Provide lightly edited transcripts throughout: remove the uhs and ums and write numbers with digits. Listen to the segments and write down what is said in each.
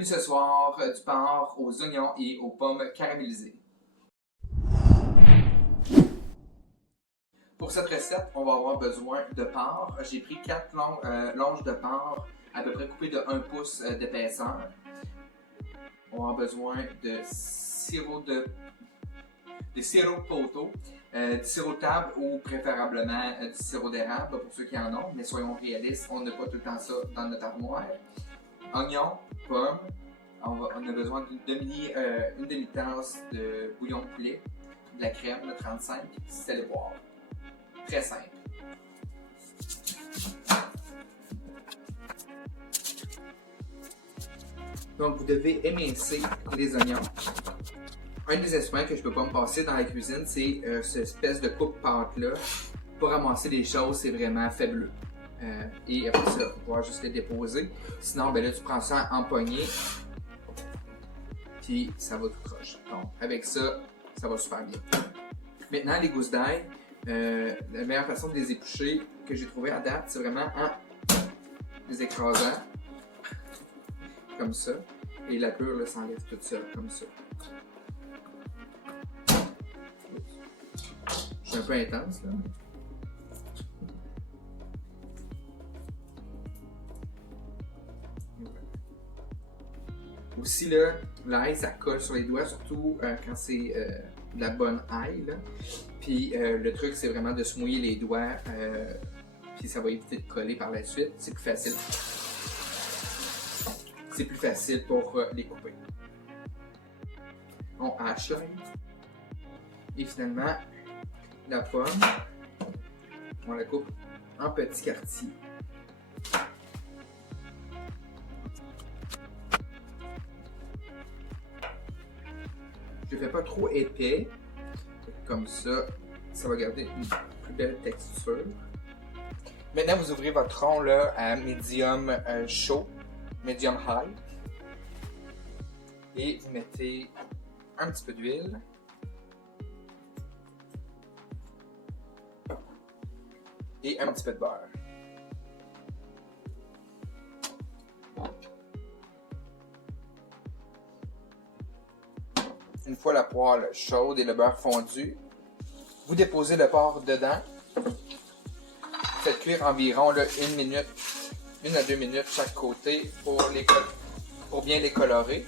menu ce soir, du porc aux oignons et aux pommes caramélisées. Pour cette recette, on va avoir besoin de porc. J'ai pris 4 longes de porc à peu près coupées de 1 pouce d'épaisseur. On va avoir besoin de sirop de poteau, du sirop de table ou préférablement du sirop d'érable pour ceux qui en ont, mais soyons réalistes, on n'a pas tout le temps ça dans notre armoire. Oignons, pommes, on a besoin d'une demi-tasse de bouillon de poulet, de la crème, de 35, sel et poivre. Très simple. Donc vous devez émincer les oignons. Un des aspects que je ne peux pas me passer dans la cuisine, c'est cette espèce de coupe-pâte-là. Pour ramasser les choses, c'est vraiment fabuleux. Et après ça, il faut pouvoir juste les déposer. Sinon, ben là, tu prends ça en poignée. Puis ça va tout croche. Donc, avec ça, ça va super bien. Maintenant, les gousses d'ail, la meilleure façon de les éplucher que j'ai trouvé à date, c'est vraiment en les écrasant. Comme ça. Et la pure s'enlève toute seule, comme ça. Je suis un peu intense là. Aussi là, l'ail ça colle sur les doigts, surtout quand c'est de la bonne ail. Là. Puis le truc c'est vraiment de se mouiller les doigts, puis ça va éviter de coller par la suite. C'est plus facile. C'est plus facile pour les couper. On hache l'ail. Et finalement, la pomme, on la coupe en petits quartiers. Je ne le fais pas trop épais, comme ça, ça va garder une plus belle texture. Maintenant, vous ouvrez votre rond là, à médium chaud, médium high, et vous mettez un petit peu d'huile. Et un petit peu de beurre. Une fois la poêle chaude et le beurre fondu, vous déposez le porc dedans. Faites cuire environ là, 1 à 2 minutes chaque côté pour bien les colorer.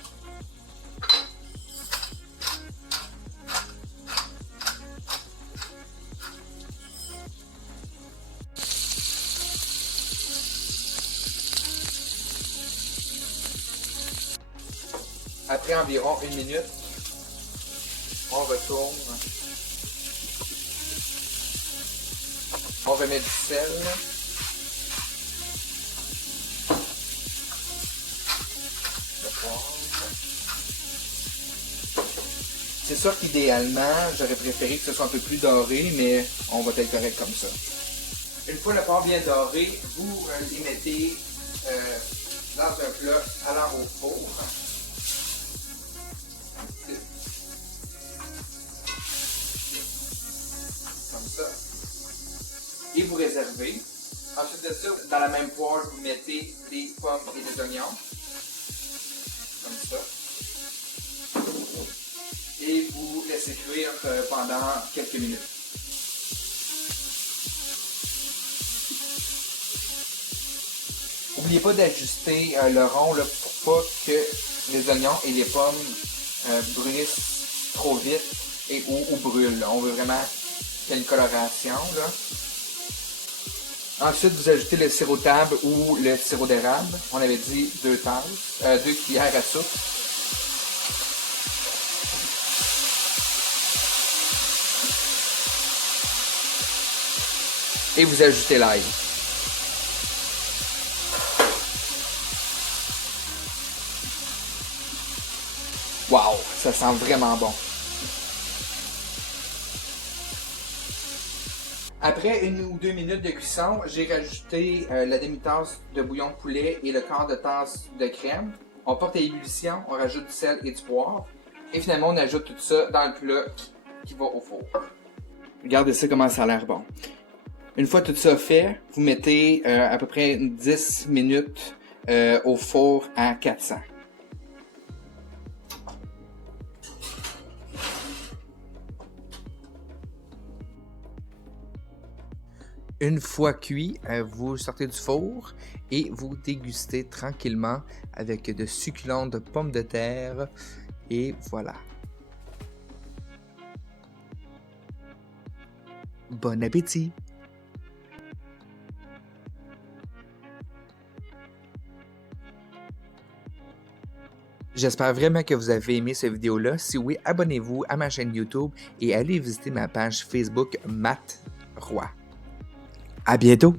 Après environ 1 minute, on retourne. On remet du sel. C'est sûr qu'idéalement, j'aurais préféré que ce soit un peu plus doré, mais on va être correct comme ça. Une fois le porc bien doré, vous les mettez dans un plat allant au four. Comme ça. Et vous réservez. Ensuite de ça, dans la même poêle, vous mettez les pommes et les oignons. Comme ça. Et vous laissez cuire pendant quelques minutes. N'oubliez pas d'ajuster le rond là, pour pas que les oignons et les pommes brunissent trop vite ou brûlent. On veut vraiment qu'il y ait une coloration. Là. Ensuite, vous ajoutez le sirop de table ou le sirop d'érable. On avait dit 2 cuillères à soupe. Et vous ajoutez l'ail. Wow, ça sent vraiment bon. Après 1 ou 2 minutes de cuisson, j'ai rajouté la demi-tasse de bouillon de poulet et le quart de tasse de crème. On porte à ébullition, on rajoute du sel et du poivre. Et finalement, on ajoute tout ça dans le plat qui va au four. Regardez ça comment ça a l'air bon. Une fois tout ça fait, vous mettez à peu près 10 minutes au four à 400. Une fois cuit, vous sortez du four et vous dégustez tranquillement avec de succulentes pommes de terre. Et voilà. Bon appétit! J'espère vraiment que vous avez aimé cette vidéo-là. Si oui, abonnez-vous à ma chaîne YouTube et allez visiter ma page Facebook Matt Roy. À bientôt!